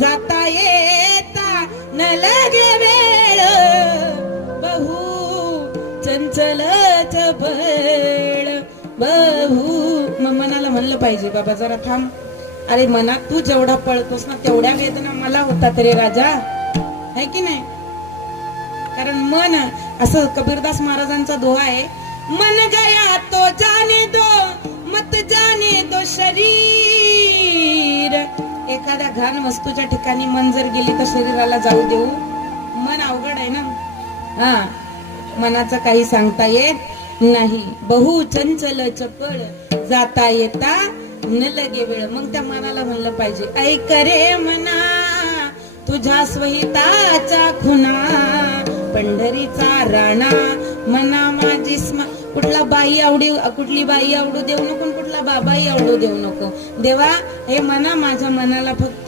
जाता येता न लगे वेळ बहु चंचल चपळ बहु. मग मनाला म्हणलं पाहिजे बाबा जरा थांब, अरे मनात तू जेवढा पळतोस ना तेवढ्या वेदना मला होतात रे राजा, है की नाही? कारण मन असं कबीरदास महाराजांचा दोहा आहे, मन गया तो जाने दो मत जाने दो शरीर. एखाद्या घाण वस्तूच्या ठिकाणी मन जर गेली तर शरीराला जाऊ देऊ? मन अवघड आहे ना. हा, मनाचं काही सांगता येत नाही. बहु चंचल चपळ जाता येता न लगे वेळ. मग त्या मनाला म्हणलं पाहिजे, ऐक रे मना तुझ्या स्वहिताचा खुना, पंढरीचा राणा मना माझी कुठला बाई आवडी, कुठली बाई आवडू देऊ नको, कुठला बाबाई आवडू देऊ नको. देवा हे मना माझ्या मनाला फक्त